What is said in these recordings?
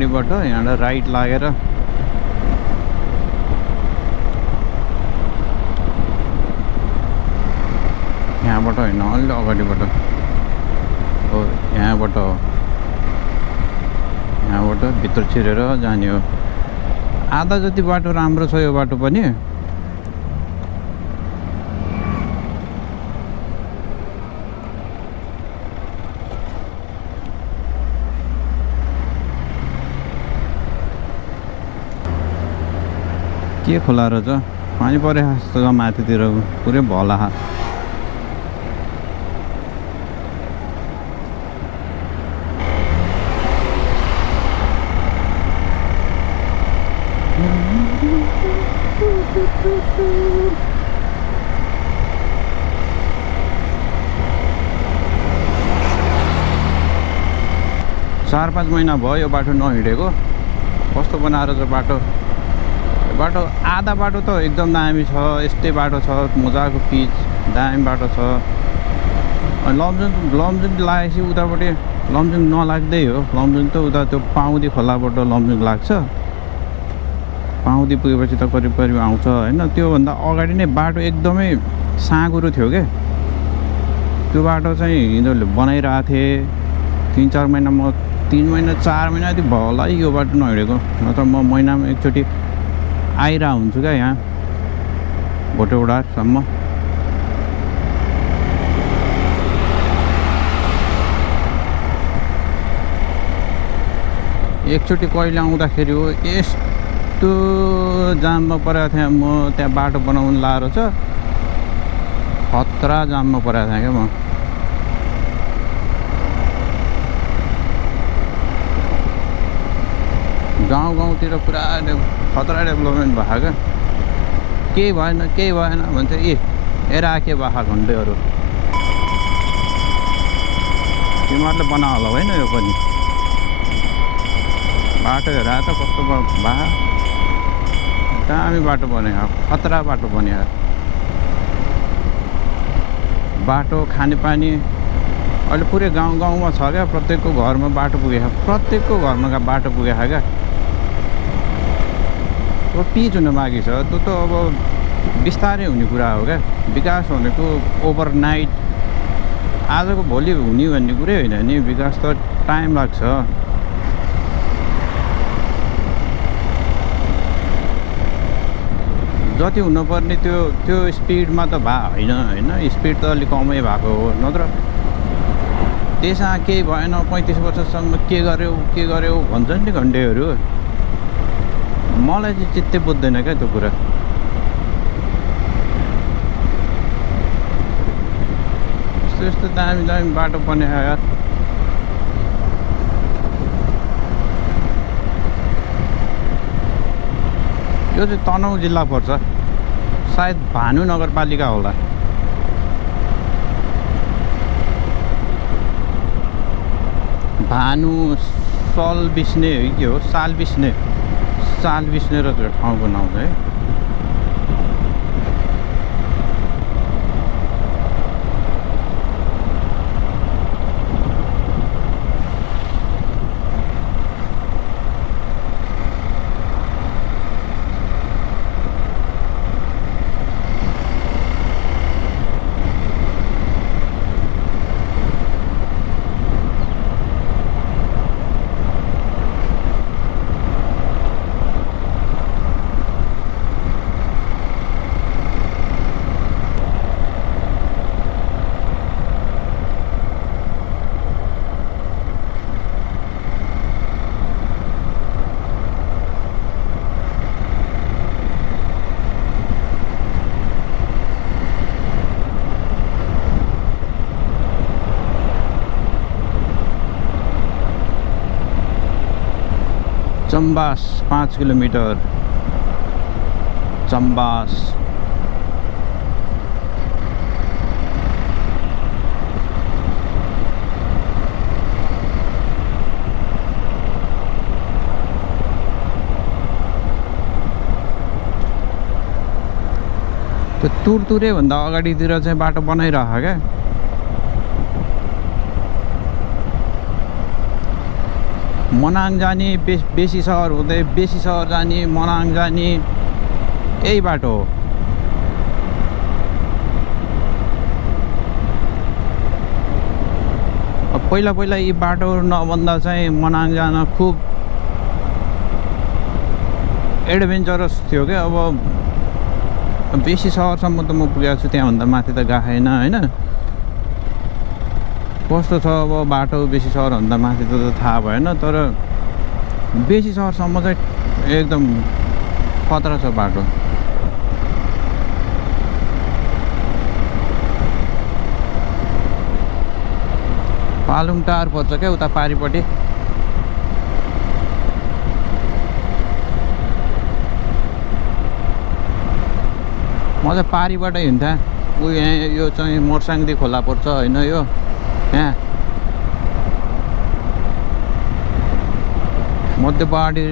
अगाडिबाट यहाँबाट राइट लागेर यहाँबाट होइन अलि अगाडिबाट हो यहाँबाट भित्र छिरेर जाने हो। आधा जति बाटो राम्रो छ यो बाटो पनि। के खोला रहेछ पानी परे जस्तो छ माथितिर पुरै भला। 4-5 महिना भयो यो बाटो नहिँडेको। कस्तो बनाएर छ बाटो। बाटो आधा बाटो त एकदम दामी छ, यस्तै बाटो छ, मजाको पिच, दामी बाटो छ। अनि लमजुङ लागेपछि उतापट्टि लमजुङ नलाग्दै हो। लमजुङ त उता त्यो पाउँदी खोलाबाट लमजुङ लाग्छ। पाउँदी पुगेपछि त करिब आउँछ होइन। त्योभन्दा अगाडि नै बाटो एकदमै साँघुरो थियो क्या। त्यो बाटो चाहिँ यिनीहरूले बनाइरहेको थिए। 3-4 महिना 3 महिना 4 महिना जति भयो होला यो बाटो नहिँडेको। नत्र म महिनामा एकचोटि आइरहेको हुन्छु क्या यहाँ भोटेउडासम्म। एकचोटि कहिले आउँदाखेरि हो यस्तो जाममा परेको थिएँ म। त्यहाँ बाटो बनाउनु लाएर छ खतरा जाममा परेको थिएँ क्या म। गाउँतिर पुरा खतरा डेभलपमेन्ट भएको क्या। केही भएन भन्छ राखे बाखा घन्टैहरू। तिमीहरूले बना होला होइन यो पनि। बाटो हेर त कस्तो भा दामी बाटो बन्यो, खतरा बाटो बन्यो। बाटो खानेपानी अहिले पुरै गाउँमा छ क्या। प्रत्येकको घरमा बाटो पुगेको, प्रत्येकको घरमा बाटो पुगेको क्या। अब पिच हुन बाँकी छ। त्यो त अब बिस्तारै हुने कुरा हो क्या। विकास भनेको ओभरनाइट आजको भोलि हुने भन्ने कुरै होइन नि। विकास त टाइम लाग्छ। जति हुनुपर्ने त्यो स्पिडमा त होइन। स्पिड त अलिक कमै भएको हो। नत्र त्यसमा केही भएन 35 वर्षसम्म के गर्यो भन्छन् नि घन्टेहरू। मलाई चाहिँ चित्तै बुझ्दैन क्या त्यो कुरा। यस्तो दामी बाटो बनायो यार। यो चाहिँ तनहुँ जिल्ला पर्छ। सायद भानु नगरपालिका होला। भानु सल बिस्ने हो कि हो साल बिस्ने र ठाउँको नाउँ है। चम्बास 5 किलोमिटर। चम्बास त्यो तुरतुरे भन्दा अगाडितिर चाहिँ बाटो बनाइरहेको क्या। मनाङ जाने बेसी सहर हुँदै बेसी सहर जाने मनाङ जाने यही बाटो हो। पहिला पहिला यी बाटोहरू नभन्दा चाहिँ मनाङ जान खुब एडभेन्चरस थियो क्या। अब बेसी सहरसम्म त म पुगेको छु, त्यहाँभन्दा माथि त गएको छैन होइन। कस्तो छ अब बाटो बेसी सहरभन्दा माथि त थाहा भएन, तर बेसी सहरसम्म चाहिँ एकदम खतरा छ बाटो। पालुङ टार पर्छ क्या उता पारिपट्टि। म चाहिँ पारिबाट हिँड्थेँ। ऊ यहाँ यो चाहिँ मोरसाङदी खोला पर्छ होइन, यो यहाँ मध्यपहाडी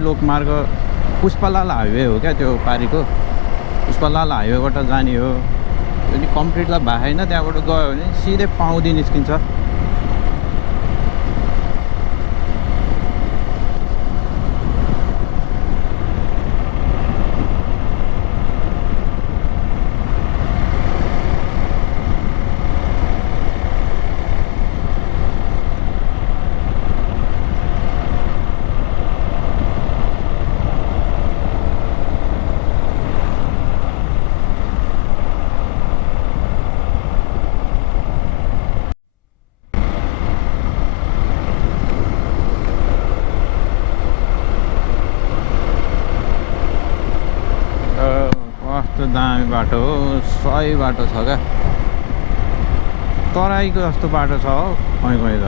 लोकमार्ग पुष्पलाल हाइवे हो क्या त्यो पारिको। पुष्पलाल हाइवेबाट जाने हो। यदि कम्प्लिटलाई भएको छैन त्यहाँबाट गयो भने सिधै पाउँदी निस्किन्छ। कस्तो दामी बाटो हो, सही बाटो छ क्या। तराईको जस्तो बाटो छ हो कहीँ कहीँ त।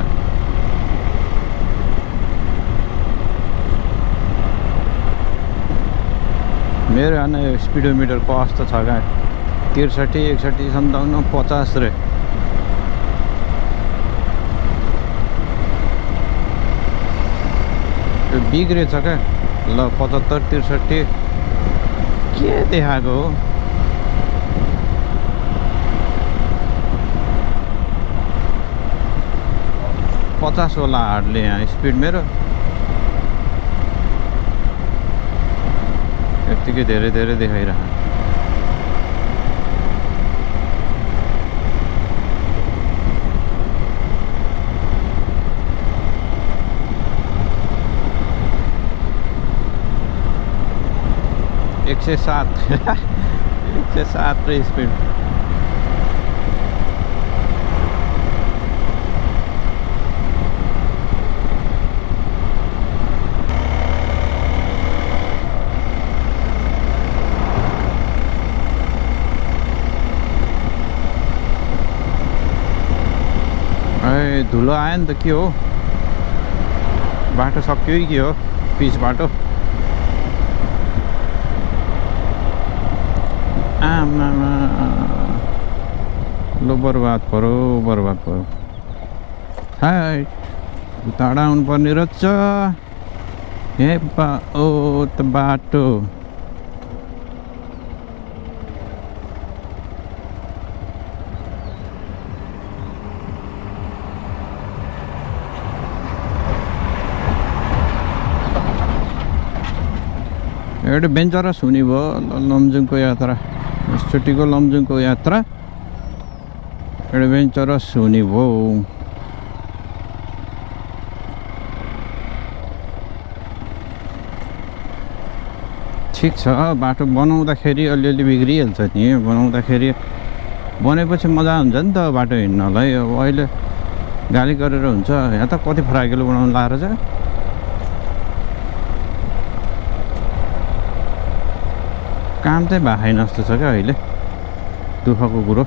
मेरो हेर्न यो स्पिडोमिटर कस्तो छ क्या, 63, 61, 57, 50 रे। त्यो बिग्रेछ क्या। ल 75, 63 के देखाएको हो। पचास होला हार्डली यहाँ स्पिड मेरो। यत्तिकै धेरै धेरै देखाइरहेको। एक सय 7 रे स्पिड। धुलो आयो नि त के हो, बाटो सक्यो कि के हो, पिच बाटो। आमामा लो बर्बाद पऱ्यो। हाय टाढा आउनुपर्ने रहेछ। हे ओ त बाटो। एउटा एडभेन्चरस हुने भयो लमजुङको यात्रा। यसचोटिको लमजुङको यात्रा एडभेन्चरस हुने भयो। ठिक छ, बाटो बनाउँदाखेरि अलिअलि बिग्रिहाल्छ नि। बनाउँदाखेरि बनेपछि मजा हुन्छ नि त बाटो हिँड्नलाई। अब अहिले गाली गरेर हुन्छ। यहाँ त कति फराकिलो बनाउनु लाएर छ। काम चाहिँ भएको छैन जस्तो छ क्या अहिले। दुःखको कुरो।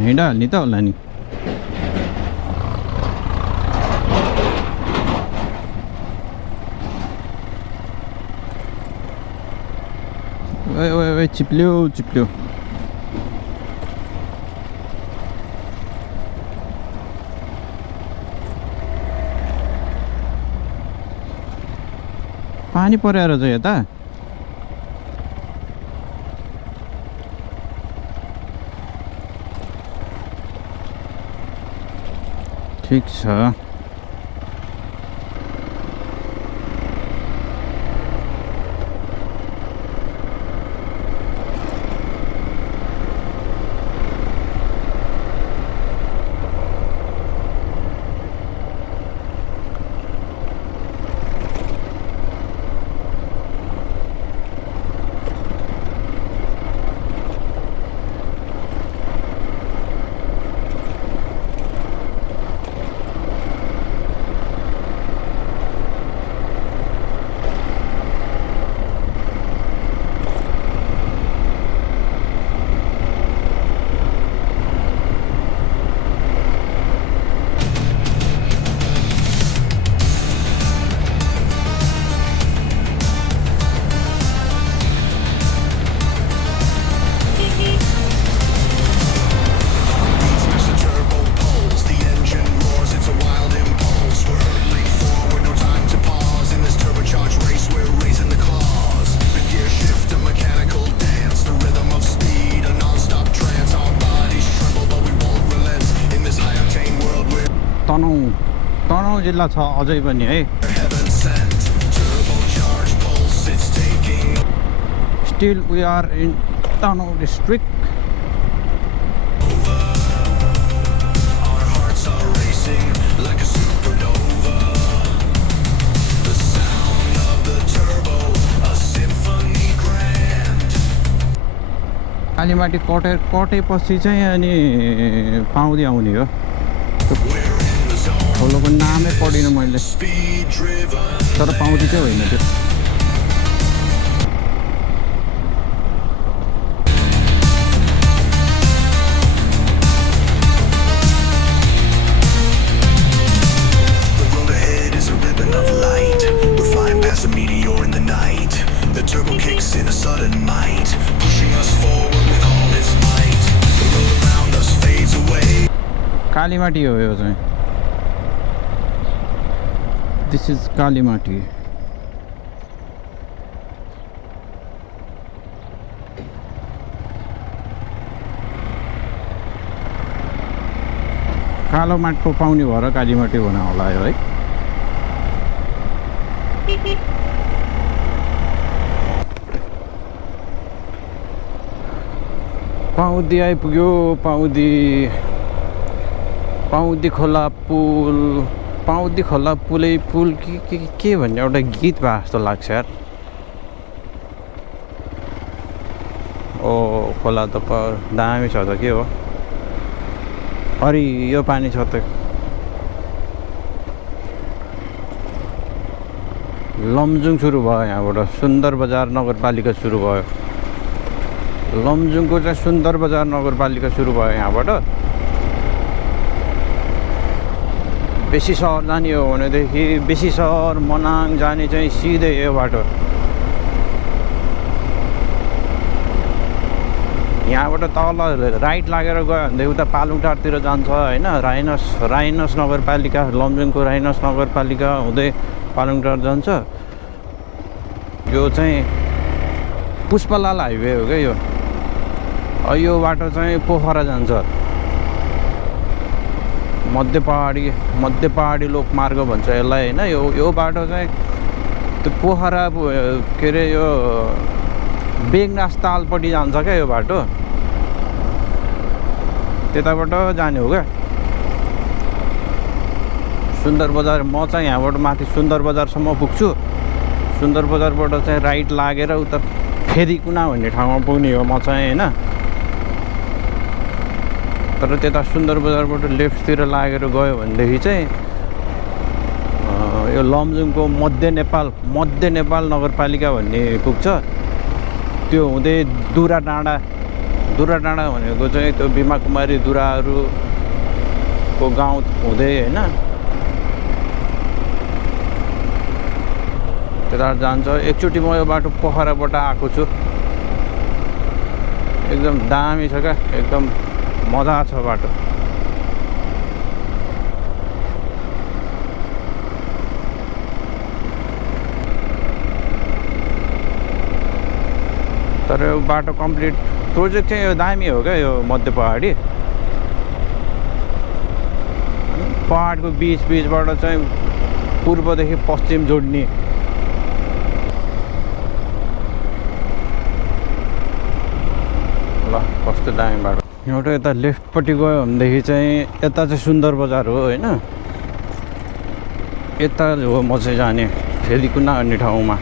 हिँडिहाल्ने त होला नि। चिप्ल्यो पानी परेर चाहिँ यता ठिक छ। तनहुँ जिल्ला छ अझै पनि है। Still we are in Tanahun district. Kalimati कटेपछि चाहिँ अनि पाउँदै आउने हो। खोलोको नामै पढिनँ मैले, तर पाउँदै चाहिँ होइन त्यो। कालीमाटी हो यो चाहिँ। This is Kalimati. कालो माटो पाउने भएर कालीमाटी भना होला यो है। पाउँदी आइपुग्यो। पाउँदी खोला पुल। पाउँदी खोला पुलै पुल के भन्ने एउटा गीत भए जस्तो लाग्छ यार। ओ खोला त दामी छ त के हो। हरियो पानी छ त। लमजुङ सुरु भयो यहाँबाट। सुन्दर बजार नगरपालिका सुरु भयो। लमजुङको चाहिँ सुन्दर बजार नगरपालिका सुरु भयो यहाँबाट। बेसी सहर जाने हो भनेदेखि बेसी सहर मनाङ जाने चाहिँ सिधै यो बाटो। यहाँबाट तल राइट लागेर गयो भने उता पालुङटारतिर जान्छ होइन। राइनस नगरपालिका, लमजुङको राइनस नगरपालिका हुँदै पालुङटार जान्छ। यो चाहिँ पुष्पलाल हाइवे हो क्या यो। यो बाटो चाहिँ पोखरा जान्छ। मध्य पहाडी लोकमार्ग भन्छ यसलाई होइन। यो बाटो चाहिँ त्यो पोखरा के अरे यो बेगनास तालपट्टि जान्छ क्या यो बाटो। त्यताबाट जाने हो क्या सुन्दर बजार। म चाहिँ यहाँबाट माथि सुन्दर बजारसम्म पुग्छु। सुन्दर बजारबाट चाहिँ राइट लागेर उता फेरिकुना भन्ने ठाउँमा पुग्ने हो म चाहिँ होइन। तर त्यता सुन्दर बजारबाट लेफ्टतिर लागेर गयो भनेदेखि चाहिँ यो लमजुङको मध्य नेपाल नगरपालिका भन्ने पुग्छ। त्यो हुँदै दुरा डाँडा भनेको चाहिँ त्यो बिमा कुमारी दुराहरूको गाउँ हुँदै होइन त्यता जान्छ। एकचोटि म यो बाटो पोखराबाट आएको छु। एकदम दामी छ क्या, एकदम मजा छ बाटो। तर यो बाटो कम्प्लिट प्रोजेक्ट चाहिँ यो दामी हो क्या यो मध्य पहाडी पहाडको बिचबाट चाहिँ पूर्वदेखि पश्चिम जोड्ने ल कस्तो दामी बाटो एउटा यता लेफ्टपट्टि गयो भनेदेखि चाहिँ यता चाहिँ सुन्दर बजार हो होइन यता हो म चाहिँ जाने फेरि कुना भन्ने ठाउँमा